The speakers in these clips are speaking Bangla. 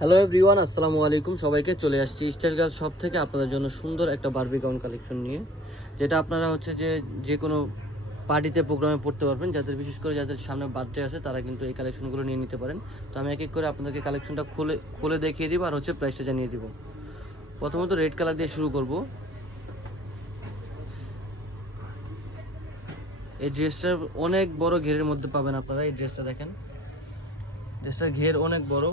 হ্যালো এভরিওয়ান, আসসালামু আলাইকুম। সবাইকে চলে আসছি স্টাইল গার্ল শপ থেকে আপনাদের জন্য সুন্দর একটা বারবি গাউন কালেকশন নিয়ে, যেটা আপনারা হচ্ছে যে কোনো পার্টিতে প্রোগ্রামে পড়তে পারবেন। যাদের বিশেষ করে যাদের সামনে বার্থডে আছে তারা কিন্তু এই কালেকশনগুলো নিয়ে নিতে পারেন। তো আমি এক এক করে আপনাদেরকে কালেকশনটা খুলে দেখিয়ে দিব আর হচ্ছে প্রাইসটা জানিয়ে দিব। প্রথমত রেড কালার দিয়ে শুরু করব। এই ড্রেসটার অনেক বড় ঘেরের মধ্যে পাবেন আপনারা। এই ড্রেসটা দেখেন, ড্রেসটার ঘের অনেক বড়,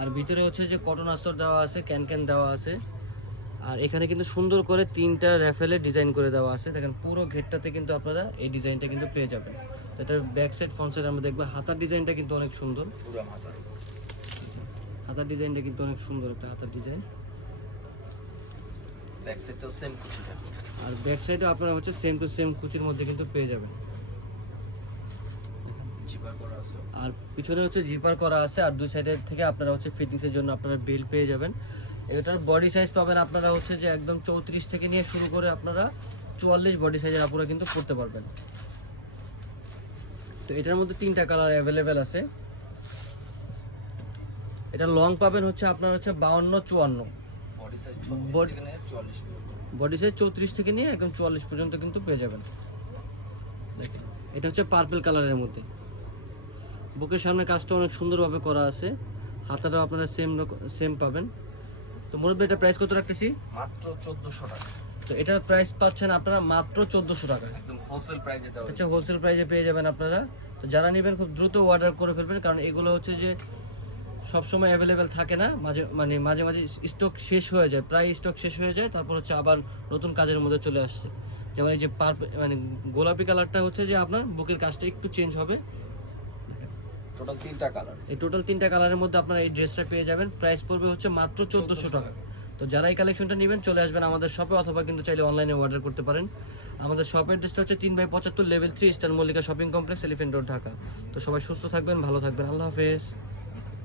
আর ভিতরে হচ্ছে যে কটন আস্তর দেওয়া আছে, ক্যান দেওয়া আছে। আর এখানে কিন্তু সুন্দর করে তিনটা র্যাফেলে ডিজাইন করে দেওয়া আছে। দেখেন পুরো ঘেরটাতে কিন্তু আপনারা এই ডিজাইনটা কিন্তু পেয়ে যাবেন। এটার ব্যাক সাইড ফ্রন্ট সাইড আমরা দেখবো। হাতার ডিজাইনটা কিন্তু অনেক সুন্দর, পুরো হাতার ডিজাইনটা কিন্তু অনেক সুন্দর একটা হাতার ডিজাইন। ব্যাক সাইডটাও সেম কুচিটা, আর ব্যাক সাইডে আপনারা হচ্ছে সেম টু সেম কুচির মধ্যে কিন্তু পেয়ে যাবেন। জিপার করা আছে, আর পিছনে হচ্ছে জিপার করা আছে, আর দুই সাইডের থেকে আপনারা হচ্ছে ফিটিংসের জন্য আপনারা বেল্ট পেয়ে যাবেন। এটার বডি সাইজ পাবেন আপনারা হচ্ছে যে একদম 34 থেকে নিয়ে শুরু করে আপনারা 44 বডি সাইজের আপুরা কিন্তু পড়তে পারবেন। তো এটার মধ্যে তিনটা কালার অ্যাভেলেবেল আছে। এটা লং পাবেন হচ্ছে আপনার হচ্ছে 52-54, বডি সাইজ 36 থেকে নিয়ে 44 পর্যন্ত, বডি সাইজ 34 থেকে নিয়ে একদম 44 পর্যন্ত কিন্তু পেয়ে যাবেন। দেখেন এটা হচ্ছে পার্পল কালারের মধ্যে। বুকের সামনে কাজটা অনেক সুন্দরভাবে করা আছে, হাতাটাও আপনারা সেম পাবেন। তো মুরব্বী এটা প্রাইস কত রাখতেছি? মাত্র 1400 টাকা। তো এটার প্রাইস পাচ্ছেন আপনারা মাত্র 1400 টাকা। একদম হোলসেল প্রাইসে দেওয়া আচ্ছা, হোলসেল প্রাইসে পেয়ে যাবেন আপনারা। তো যারা নেবেন খুব দ্রুত অর্ডার করে ফেলবেন, কারণ এগুলো হচ্ছে যে সবসময় অ্যাভেলেবেল থাকে না, মাঝে মাঝে স্টক শেষ হয়ে যায়, প্রায় স্টক শেষ হয়ে যায়, তারপর হচ্ছে আবার নতুন কাজের মধ্যে চলে আসছে। যেমন এই যে গোলাপি কালারটা হচ্ছে যে আপনার বুকের কাজটা একটু চেঞ্জ হবে। টোটাল তিনটা কালার, এই টোটাল তিনটা কালারের মধ্যে আপনারা এই ড্রেসটা পেয়ে যাবেন। প্রাইস পড়বে হচ্ছে মাত্র 1400 টাকা। তো যারা এই কালেকশনটা নেবেন চলে আসবেন আমাদের শপে, অথবা কিন্তু চাইলে অনলাইনে অর্ডার করতে পারেন। আমাদের শপের অ্যাড্রেসটা হচ্ছে 3/75 level 3 eastern Mallika shopping complex, elephant road, Dhaka. তো সবাই সুস্থ থাকবেন, ভালো থাকবেন, আল্লাহ হাফেজ।